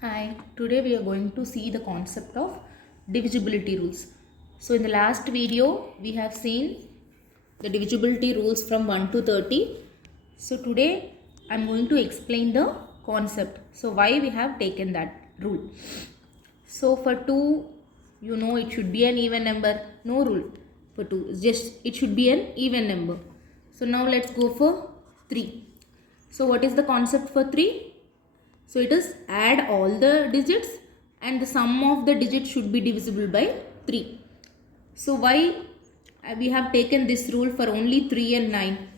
Hi, today we are going to see the concept of divisibility rules. So in the last video we have seen the divisibility rules from 1 to 30. So today I am going to explain the concept. So why we have taken that rule. So for 2, it should be an even number. No rule for 2. It's just it should be an even number. So now let's go for 3. So what is the concept for 3? So it is add all the digits and the sum of the digits should be divisible by 3. So why we have taken this rule for only 3 and 9?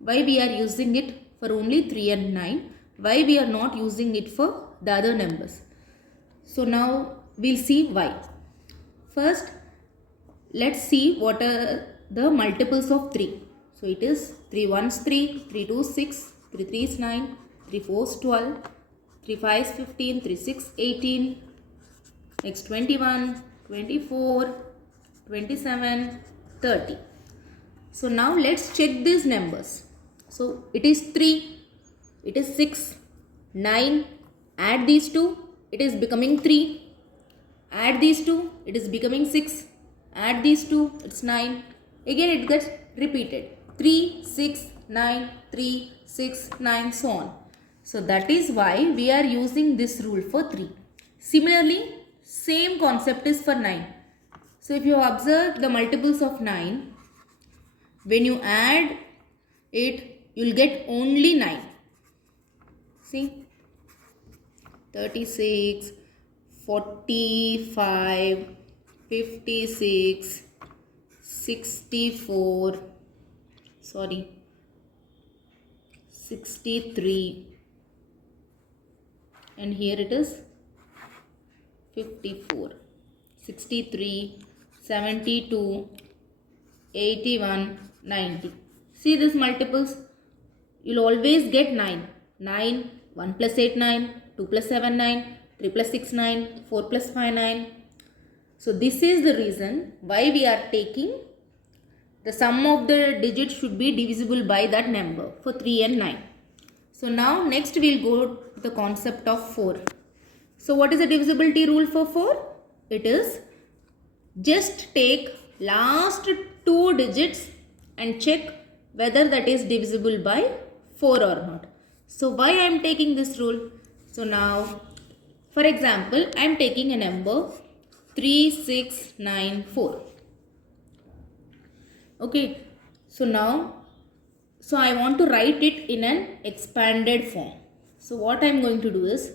Why we are using it for only 3 and 9? Why we are not using it for the other numbers? So now we'll see why. First, let's see what are the multiples of 3. So it is 3 ones 3, 3 2s 6, 3 3s 9, 3 4s 12, 3 5s 15, 3 6 18, next 21, 24, 27, 30. So now let's check these numbers. So it is 3, it is 6, 9, add these two, it is becoming 3, add these two, it is becoming 6, add these two, it's 9, again it gets repeated, 3, 6, 9, 3, 6, 9, so on. So that is why we are using this rule for 3. Similarly, same concept is for 9. So if you observe the multiples of 9, when you add it, you will get only 9. See, 36, 45, 56, 64, 63, and here it is 54, 63, 72, 81, 90. See these multiples? You'll always get 9. 9, 1 plus 8, 9, 2 plus 7, 9, 3 plus 6, 9, 4 plus 5, 9. So this is the reason why we are taking the sum of the digits should be divisible by that number for 3 and 9. So now next we will go to the concept of 4. So what is the divisibility rule for 4? It is just take last 2 digits and check whether that is divisible by 4 or not. So why I am taking this rule? So now for example I am taking a number 3694. Okay, so I want to write it in an expanded form. So what I am going to do is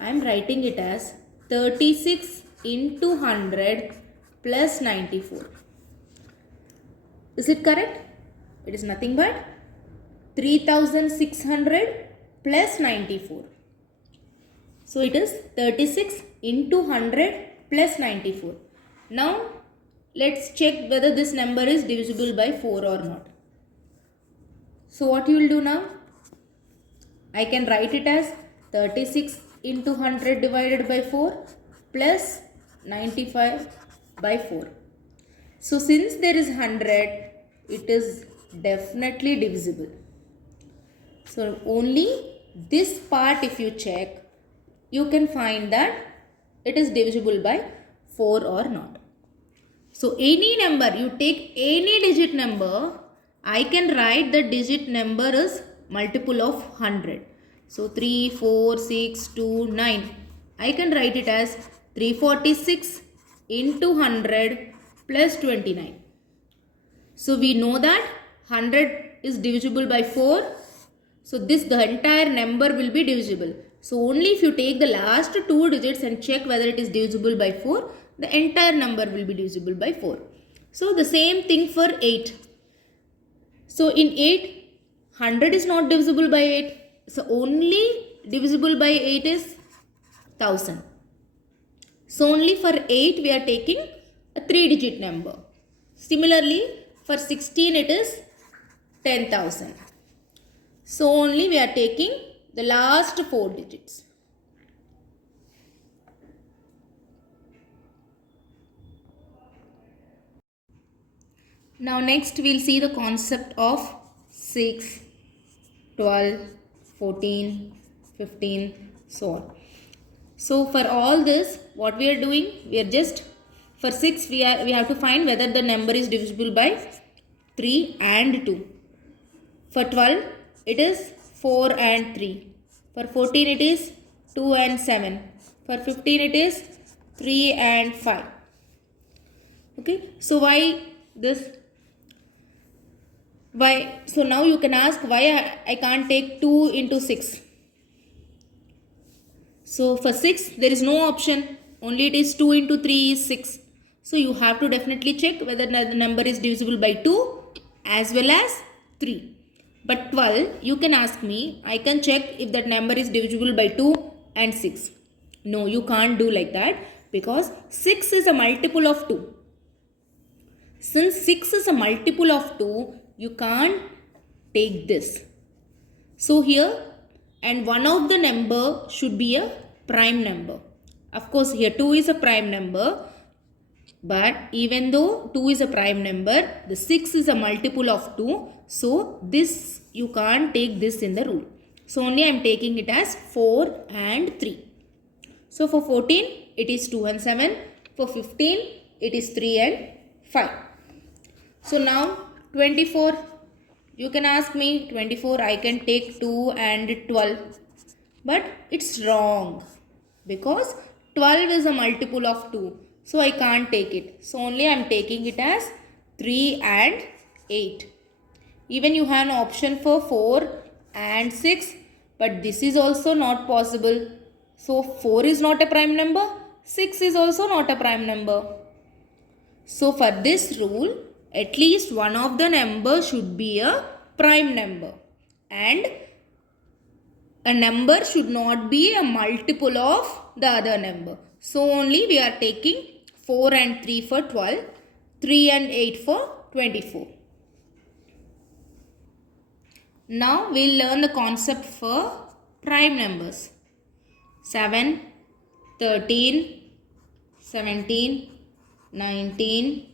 I am writing it as 36 into 100 plus 94. Is it correct? It is nothing but 3600 plus 94. So it is 36 into 100 plus 94. Now let's check whether this number is divisible by 4 or not. So what you will do now? I can write it as 36 into 100 divided by 4 plus 95 by 4. So since there is 100, it is definitely divisible. So only this part if you check, you can find that it is divisible by 4 or not. So any number, you take any digit number, I can write the digit number as multiple of 100. So 3, 4, 6, 2, 9. I can write it as 346 into 100 plus 29. So we know that 100 is divisible by 4. So the entire number will be divisible. So only if you take the last 2 digits and check whether it is divisible by 4, the entire number will be divisible by 4. So the same thing for 8. So in 8, 100 is not divisible by 8. So only divisible by 8 is 1000. So only for 8 we are taking a 3-digit number. Similarly for 16 it is 10,000. So only we are taking the last 4 digits. Now next we will see the concept of 6, 12, 14, 15, so on. So for all this, what we are doing, we are just, for 6 we have to find whether the number is divisible by 3 and 2. For 12 it is 4 and 3. For 14 it is 2 and 7. For 15 it is 3 and 5. Okay, so why this? Why? So now you can ask why I can't take 2 into 6. So for 6 there is no option, only it is 2 into 3 is 6. So you have to definitely check whether the number is divisible by 2 as well as 3. But 12, you can ask me, I can check if that number is divisible by 2 and 6. No, you can't do like that because 6 is a multiple of 2. Since 6 is a multiple of 2, you can't take this. So here, and one of the number should be a prime number. Of course, here 2 is a prime number. But even though 2 is a prime number, the 6 is a multiple of 2. So this, you can't take this in the rule. So only I am taking it as 4 and 3. So for 14, it is 2 and 7. For 15, it is 3 and 5. So now 24, you can ask me 24, I can take 2 and 12. But it's wrong because 12 is a multiple of 2. So I can't take it. So only I am taking it as 3 and 8. Even you have an option for 4 and 6. But this is also not possible. So 4 is not a prime number. 6 is also not a prime number. So for this rule, at least one of the numbers should be a prime number. And a number should not be a multiple of the other number. So only we are taking 4 and 3 for 12, 3 and 8 for 24. Now we will learn the concept for prime numbers. 7, 13, 17, 19.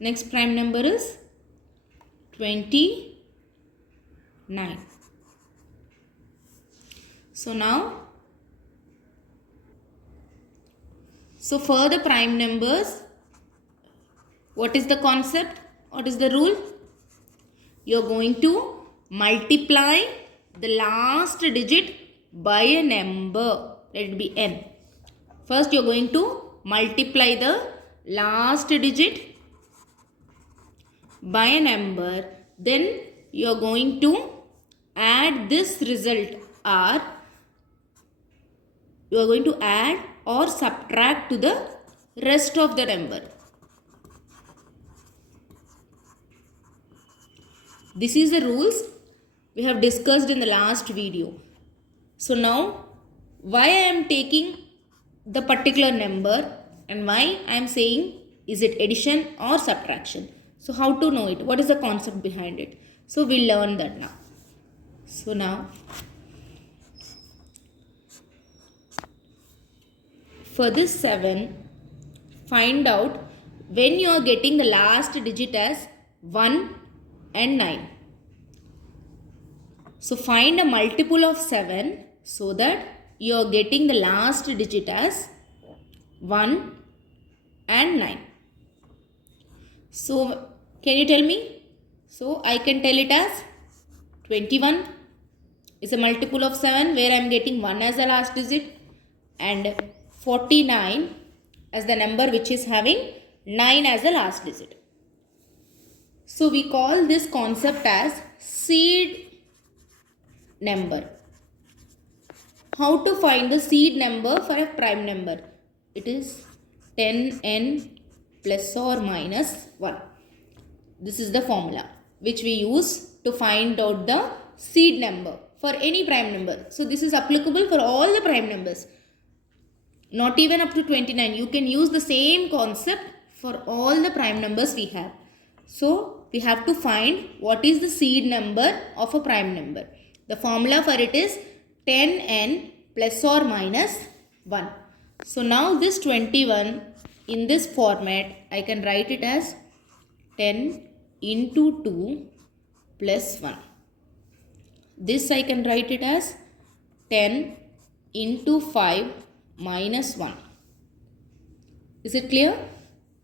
Next prime number is 29. So now, for the prime numbers, what is the concept? What is the rule? You are going to multiply the last digit by a number. Let it be n. First you are going to multiply the last digit by a number. Then you are going to add this result, or you are going to add or subtract to the rest of the number. This is the rules we have discussed in the last video. So now, why I am taking the particular number and why I am saying is it addition or subtraction. So how to know it? What is the concept behind it? So we'll learn that now. So now, for this 7, find out when you are getting the last digit as 1 and 9. So find a multiple of 7 so that you are getting the last digit as 1 and 9. So can you tell me? So I can tell it as 21 is a multiple of 7 where I am getting 1 as the last digit, and 49 as the number which is having 9 as the last digit. So we call this concept as seed number. How to find the seed number for a prime number? It is 10n plus or minus 1. This is the formula which we use to find out the seed number for any prime number. So this is applicable for all the prime numbers. Not even up to 29. You can use the same concept for all the prime numbers we have. So we have to find what is the seed number of a prime number. The formula for it is 10n plus or minus 1. So now this 21 in this format, I can write it as 10 into 2 plus 1. This I can write it as 10 into 5 minus 1. Is it clear?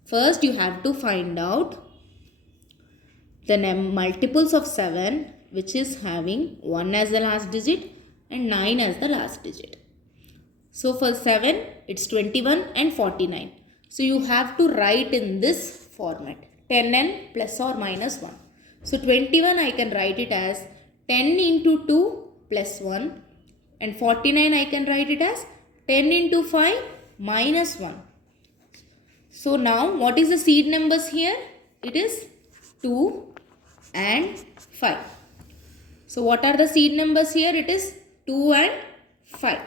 First you have to find out the multiples of 7 which is having 1 as the last digit and 9 as the last digit. So for 7 it's 21 and 49. So you have to write in this format 10n plus or minus 1. So 21 I can write it as 10 into 2 plus 1 and 49 I can write it as 10 into 5 minus 1. So now what is the seed numbers here? It is 2 and 5. So what are the seed numbers here? It is 2 and 5.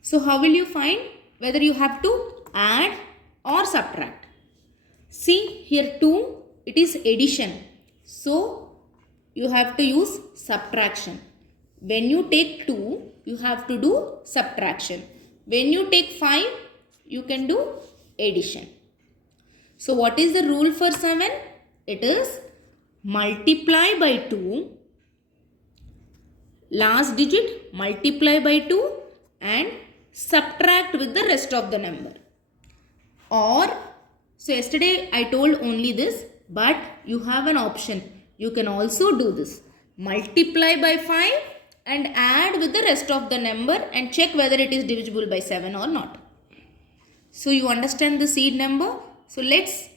So how will you find whether you have to add or subtract? See here 2, it is addition. So you have to use subtraction. When you take 2, you have to do subtraction. When you take 5, you can do addition. So what is the rule for 7? It is multiply by 2, last digit multiply by 2 and subtract with the rest of the number. Or, so yesterday I told only this, but you have an option. You can also do this. Multiply by 5 and add with the rest of the number and check whether it is divisible by 7 or not. So you understand the seed number? So let's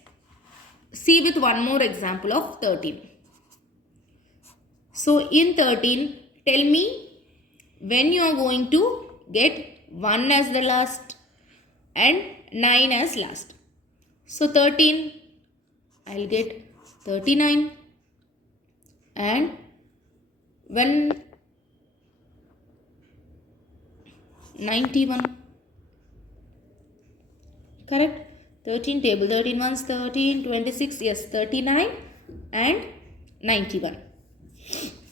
see with one more example of 13. So in 13, tell me when you are going to get 1 as the last and 9 as last. So 13, I will get 39 and when 91. Correct? 13 table, 13 ones, 13, 26, yes, 39 and 91.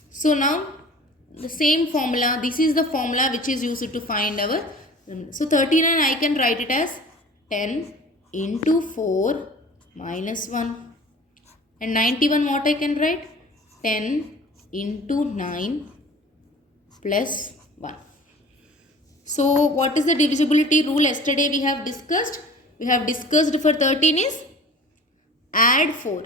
So now the same formula, this is the formula which is used to find our, so 39 I can write it as 10 into 4 minus 1 and 91 what I can write? 10 into 9 plus 1. So what is the divisibility rule yesterday we have discussed? We have discussed for 13 is add 4.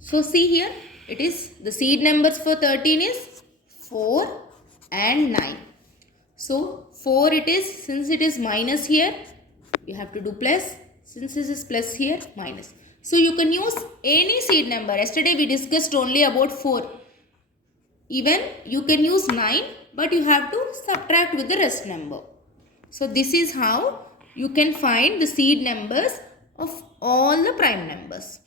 So see here, it is the seed numbers for 13 is 4 and 9. So 4 it is, since it is minus here, you have to do plus. Since this is plus here, minus. So you can use any seed number. Yesterday we discussed only about 4. Even you can use 9, but you have to subtract with the rest number. So this is how you can find the seed numbers of all the prime numbers.